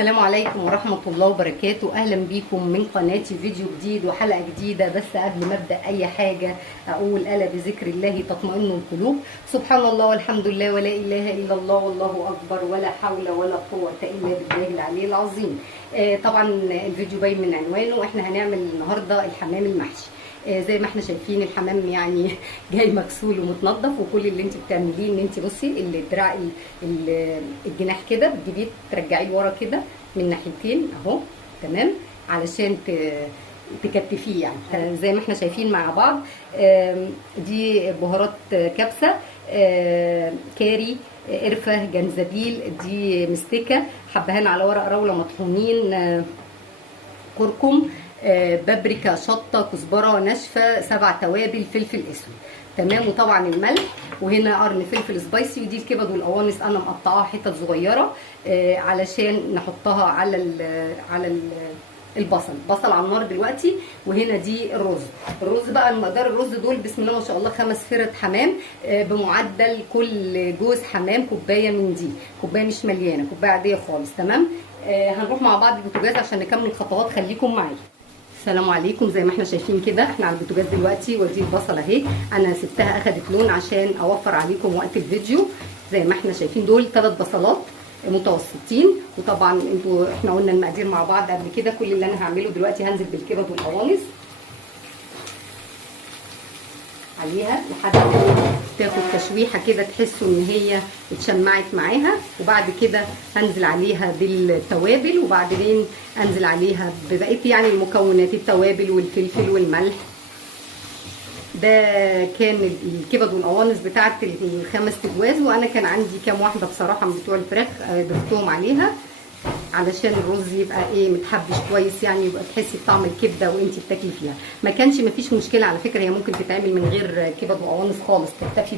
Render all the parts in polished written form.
السلام عليكم ورحمة الله وبركاته. أهلا بيكم من قناتي، فيديو جديد وحلقة جديدة. بس قبل ما أبدأ أي حاجة أقول ألا بذكر الله تطمئن القلوب. سبحان الله والحمد لله ولا إله إلا الله والله أكبر ولا حول ولا قوة إلا بالله العلي العظيم. طبعا الفيديو باين من عنوانه، احنا هنعمل النهاردة الحمام المحشي. زي ما احنا شايفين الحمام يعني جاي مغسول ومتنضف، وكل اللي انت بتعمليه ان انت بصي الدراع الجناح كده بتجيبيه ترجعيه لورا كده من ناحيتين اهو، تمام، علشان تكتفيه يعني زي ما احنا شايفين مع بعض. دي بهارات كبسه، كاري، قرفه، جنزبيل، دي مستكه، حبهان على ورق راوله مطحونين، كركم، بابريكا، شطه، كزبره ناشفه، 7 توابل، فلفل اسود، تمام، وطبعا الملح، وهنا قرن فلفل سبايسي، ودي الكبد والقوانص انا مقطعاها حتت صغيره علشان نحطها على البصل على النار دلوقتي. وهنا دي الرز بقى، مقدار الرز دول بسم الله ما شاء الله 5 فرد حمام، بمعدل كل جوز حمام كوبايه من دي، كوبايه مش مليانه، كوبايه عاديه خالص، تمام. هنروح مع بعض البوتاجاز عشان نكمل الخطوات، خليكم معايا. السلام عليكم. زي ما احنا شايفين كده احنا على البوتاجاز دلوقتي، ودي البصله اهي انا سبتها اخدت لون عشان اوفر عليكم وقت الفيديو. زي ما احنا شايفين دول 3 بصلات متوسطين، وطبعا احنا قلنا المقادير مع بعض قبل كده. كل اللي انا هعمله دلوقتي هنزل بالكبد والقوانص عليها لحد ما تاخد تشويحه كده، تحسوا ان هي اتشمعت معاها، وبعد كده هنزل عليها بالتوابل، وبعدين انزل عليها ببقيه يعني المكونات، التوابل والفلفل والملح. ده كان الكبد والقوانص بتاعت ال5 تجواز، وانا كان عندي كام واحده بصراحه من بتوع الفراخ ضفتهم عليها علشان الرز يبقى ايه متحبش كويس، يعني يبقى تحسي بطعم الكبده وانت بتاكلي فيها. مفيش مشكله على فكره، هي ممكن تتعمل من غير كبد وقوانص خالص، تكتفي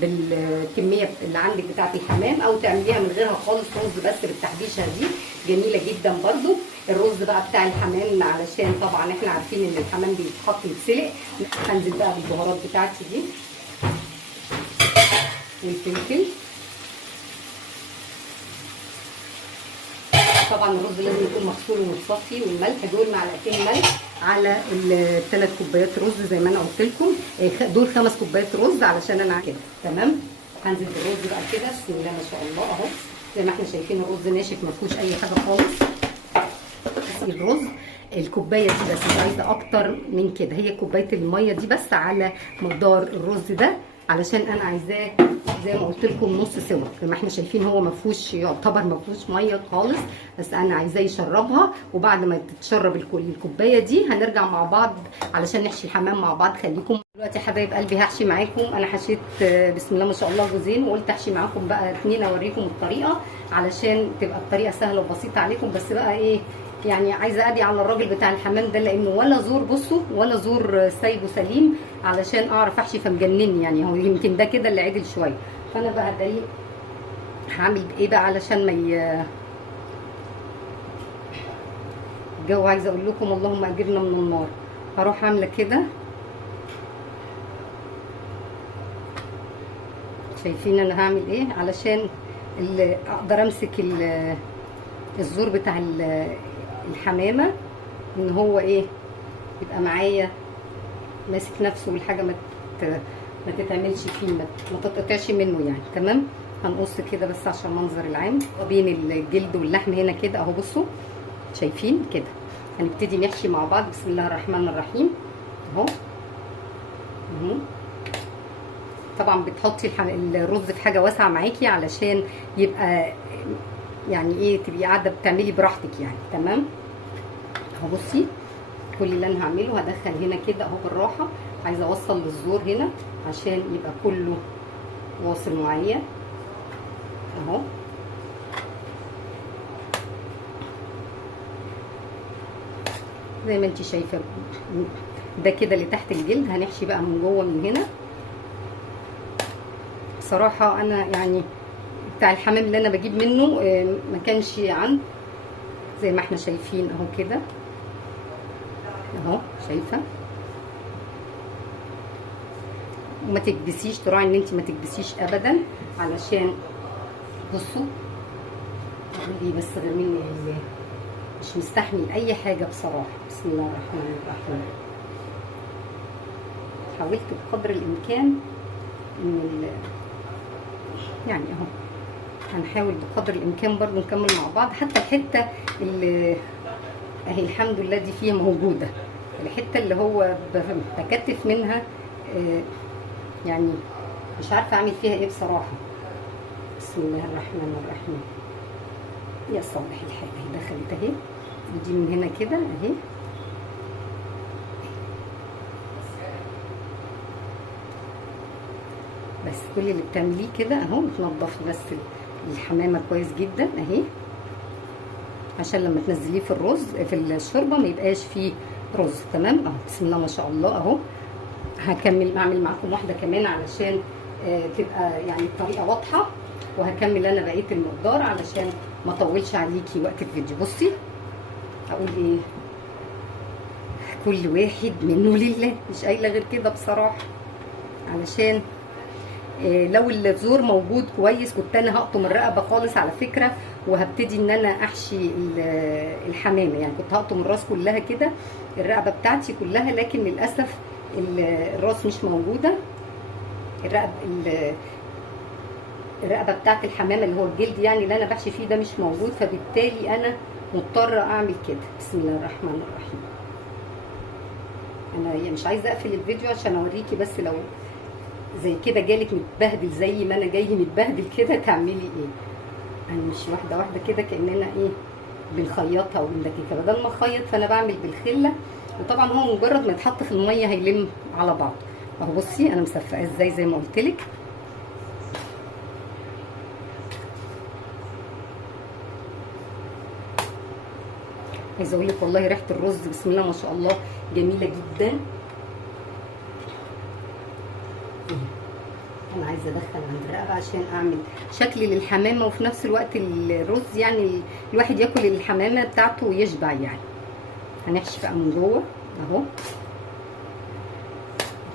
بالكميه اللي عندك بتاعه الحمام، او تعمليها من غيرها خالص، رز بس بالتحبيشه دي جميله جدا برده. الرز بقى بتاع الحمام علشان طبعا احنا عارفين ان الحمام بيتحط يتسلق. هنزل بقى بالبهارات بتاعتي دي والفلفل. طبعا الرز لازم يكون مغسول ومتصفي، والملح دول معلقتين ملح على ال3 كوبايات رز زي ما انا قلت لكم، دول 5 كوبايات رز علشان انا كده، تمام. هنزل بالرز بقى كده بسم الله ما شاء الله اهو، زي ما احنا شايفين الرز ناشف ما فيهوش اي حاجه خالص. الرز الكوبايه دي بس، مش عايزه اكتر من كده، هي كوبايه الميه دي بس على مقدار الرز ده، علشان انا عايزاه زي ما قلت لكم نص سوا. زي ما احنا شايفين هو ما فيهوش، يعتبر ما فيهوش ميه خالص، بس انا عايزاه يشربها. وبعد ما تتشرب الكوبايه دي هنرجع مع بعض علشان نحشي الحمام مع بعض. خليكم دلوقتي يا حبايب قلبي هحشي معاكم. انا حشيت بسم الله ما شاء الله جوزين، وقلت احشي معاكم بقى 2 اوريكم الطريقه علشان تبقى الطريقه سهله وبسيطه عليكم. بس بقى ايه يعني، عايزه ادي على الراجل بتاع الحمام ده، لانه ولا زور، بصوا، ولا زور سايبه سليم علشان اعرف احشي، فمجنني يعني. هو يمكن ده كده اللي عدل شويه. فانا بقى ده هعمل ايه بقى علشان ما الجو، عايزه اقول لكم اللهم اجرنا من النار. هروح عامله كده، شايفين انا هعمل ايه علشان اقدر امسك الزور بتاع الحمامه، ان هو ايه يبقى معايا ماسك نفسه، والحاجه ما تتعملش فيه، ما تتقطعش منه يعني، تمام. هنقص كده بس عشان المنظر العام بين الجلد واللحم هنا كده اهو، بصوا شايفين كده. هنبتدي نحشي مع بعض بسم الله الرحمن الرحيم اهو. طبعا بتحطي الرز في حاجه واسعه معاكي علشان يبقى يعني ايه، تبقي قاعده بتعملي براحتك يعني، تمام. اهو بصي كل اللي انا هعمله هدخل هنا كده اهو بالراحه، عايزه اوصل للزور هنا عشان يبقى كله واصل معايا اهو. زي ما انت شايفه ده كده اللي تحت الجلد. هنحشي بقى من جوه من هنا. بصراحه انا يعني بتاع الحمام اللي انا بجيب منه ما كانش عند، زي ما احنا شايفين اهو كده اهو، شايفه. وما تكبسيش، تراعي ان انت ما تكبسيش ابدا، علشان بصوا اقول ايه بس غير مني لله، مش مستحمل اي حاجه بصراحه. بسم الله الرحمن الرحيم. حاولت بقدر الامكان ان يعني اهو هنحاول بقدر الامكان برضو نكمل مع بعض. حتى الحته اللي اهي الحمد لله دي فيها موجوده، الحته اللي هو بكتف منها يعني مش عارفه اعمل فيها ايه بصراحه. بسم الله الرحمن الرحيم. يا صالح الحال اهي دخلت اهي، ودي من هنا كده اهي. بس كل اللي بتعمليه كده اهو بتنضفي بس الحمامه كويس جدا اهي، عشان لما تنزليه في الرز في الشوربه ما يبقاش فيه رز. تمام اهو. بسم الله ما شاء الله اهو. هكمل اعمل معاكم واحده كمان علشان تبقى يعني الطريقه واضحه، وهكمل انا بقيه المقدار علشان ما اطولش عليكي وقت الفيديو. بصي اقول ايه، كل واحد منه لله، مش قايله غير كده بصراحه. علشان لو الزور موجود كويس كنت انا هقطم الرقبه خالص على فكره، وهبتدي ان انا احشي الحمامه. يعني كنت هقطم الراس كلها كده، الرقبه بتاعتي كلها، لكن للاسف الراس مش موجوده. الرقبه بتاعت الحمامه اللي هو الجلد يعني اللي انا بحشي فيه ده مش موجود، فبالتالي انا مضطره اعمل كده. بسم الله الرحمن الرحيم. انا يعني مش عايزه اقفل الفيديو عشان اوريكي، بس لو زي كده جالك متبهدل زي ما انا جاي متبهدل كده تعملي ايه. هنمشي واحده واحده كده كاننا ايه بنخيطها وبندككها. بدل ما اخيط فانا بعمل بالخله، وطبعا هو مجرد ما يتحط في الميه هيلم على بعض اهو. بصي انا مصفقاه ازاي زي ما قلت لك. عايزه اقول لك والله ريحه الرز بسم الله ما شاء الله جميله جدا. انا عايزه ادخل عند الرقبه عشان اعمل شكل للحمامه، وفي نفس الوقت الرز يعني الواحد ياكل الحمامه بتاعته ويشبع يعني. هنحشي بقى من جوه اهو.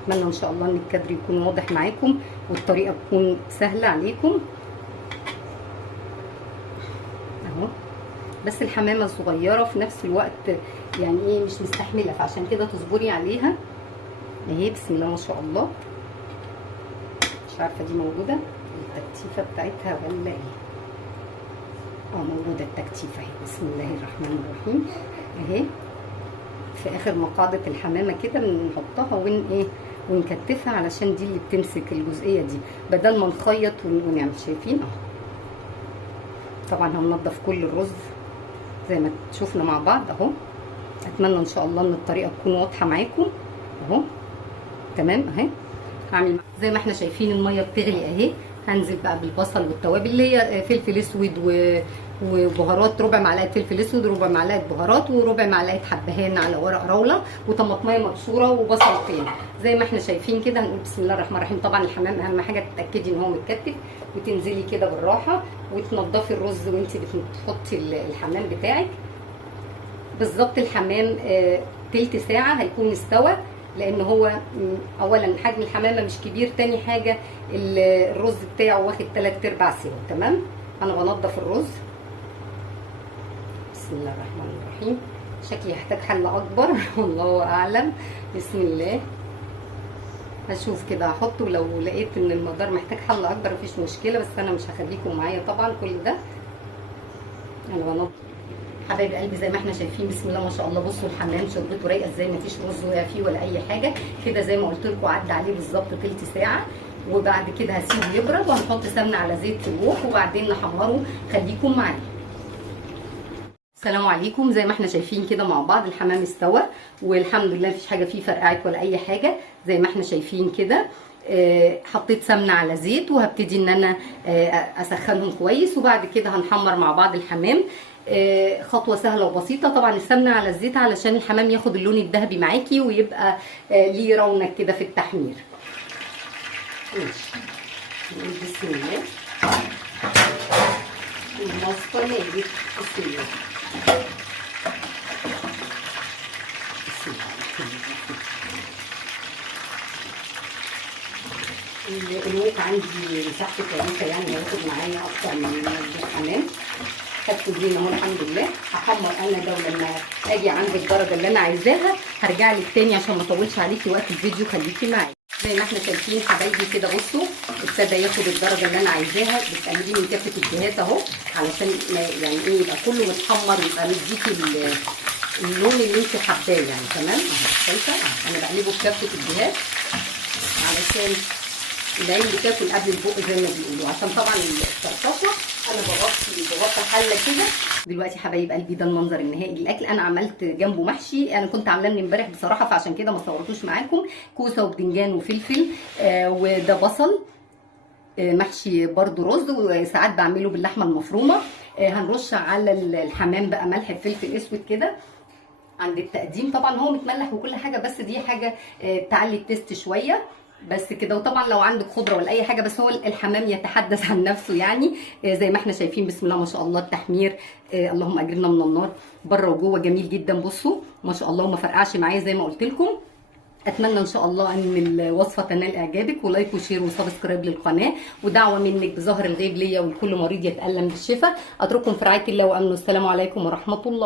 اتمنى ان شاء الله ان الكادر يكون واضح معاكم والطريقه تكون سهله عليكم اهو. بس الحمامه صغيره في نفس الوقت يعني ايه مش مستحمله، فعشان كده تصبري عليها اهي. بسم الله ما شاء الله. مش عارفه دي موجوده التكتيفه بتاعتها ولا ايه. موجوده التكتيفه اهي. بسم الله الرحمن الرحيم اهي. في اخر مقعده الحمامه كده بنحطها ونكتفها علشان دي اللي بتمسك الجزئيه دي، بدل ما نخيط ونعمل. شايفين اهو. طبعا هننضف كل الرز زي ما شفنا مع بعض اهو. اتمنى ان شاء الله ان الطريقه تكون واضحه معاكم اهو. تمام اهي. هعمل زي ما احنا شايفين الميه بتغلي اهي. هنزل بقى بالبصل والتوابل اللي هي فلفل اسود وبهارات، ربع معلقه فلفل اسود، ربع معلقه بهارات، وربع معلقه حبهان على ورق راوله، وطماطميه مبشوره، وبصلتين زي ما احنا شايفين كده. هنقول بسم الله الرحمن الرحيم. طبعا الحمام اهم حاجه تتاكدي ان هو متكتف، وتنزلي كده بالراحه وتنضفي الرز وانت بتحطي الحمام بتاعك. بالظبط الحمام تلت ساعه هيكون استوى، لان هو اولا حجم الحمامه مش كبير، تاني حاجه الرز بتاعه واخد 3/4 سوا. تمام. انا بنضف الرز. بسم الله الرحمن الرحيم. شكلي يحتاج حله اكبر والله اعلم. بسم الله. هشوف كده هحطه، لو لقيت ان المقدار محتاج حله اكبر مفيش مشكله، بس انا مش هخليكم معايا طبعا كل ده. انا بنضف حبايب قلبي زي ما احنا شايفين. بسم الله ما شاء الله. بصوا الحمام شربته رايقه ازاي، مفيش رز وقع فيه ولا اي حاجه كده. زي ما قلت لكم عدى عليه بالظبط تلت ساعه، وبعد كده هسيبه يبرد وهنحط سمنه على زيت تروح وبعدين نحمره. خليكم معايا. السلام عليكم. زي ما احنا شايفين كده مع بعض الحمام استوى والحمد لله مفيش حاجه فيه فرقعت ولا اي حاجه. زي ما احنا شايفين كده حطيت سمنه على زيت، وهبتدي ان انا اسخنهم كويس، وبعد كده هنحمر مع بعض الحمام. خطوه سهله وبسيطه. طبعا السمنه على الزيت علشان الحمام ياخد اللون الذهبي معاكي ويبقى ليه رونق كده في التحمير. ماشي. بسم الله. الوصفه نجيب بسم الله. الوك عندي مساحته كويسه يعني هياخد معايا اكتر من الحمام. خدت زين اهو الحمد لله. هحمر انا ده، ولما اجي عند الدرجه اللي انا عايزاها هرجع لك تاني عشان ما اطولش عليكي وقت الفيديو. خليكي معايا. زي ما احنا شايفين حبايبي كده، بصوا ابتدى ياخد الدرجه اللي انا عايزاها. بتقلبيه من كافه الجهات اهو علشان يعني ايه يبقى كله متحمر ويبقى مديكي اللون اللي انت حباه يعني. تمام اهو شايفه انا بقلبه بكافه الجهات علشان العين بتاكل قبل البق زي ما بيقولوا، عشان طبعا الطرطشه انا بغطي حله كده. دلوقتي حبايب قلبي ده المنظر النهائي للاكل. انا عملت جنبه محشي، انا كنت عاملاه من امبارح بصراحه فعشان كده ما صورتوش معاكم. كوسه وبدنجان وفلفل، وده بصل محشي برده رز، وساعات بعمله باللحمه المفرومه. هنرش على الحمام بقى ملح بفلفل اسود كده عند التقديم. طبعا هو متملح وكل حاجه، بس دي حاجه تعلي التيست شويه بس كده. وطبعا لو عندك خضره ولا اي حاجه، بس هو الحمام يتحدث عن نفسه يعني. زي ما احنا شايفين بسم الله ما شاء الله التحمير، اللهم اجرنا من النار، بره وجوه جميل جدا. بصوا ما شاء الله وما فرقعش معايا زي ما قلت لكم. اتمنى ان شاء الله ان الوصفه تنال اعجابك، ولايك وشير وسبسكرايب للقناه، ودعوه منك بظهر الغيب ليا ولكل مريض يتالم بالشفاء. اترككم في رعايه الله وامنه. السلام عليكم ورحمه الله.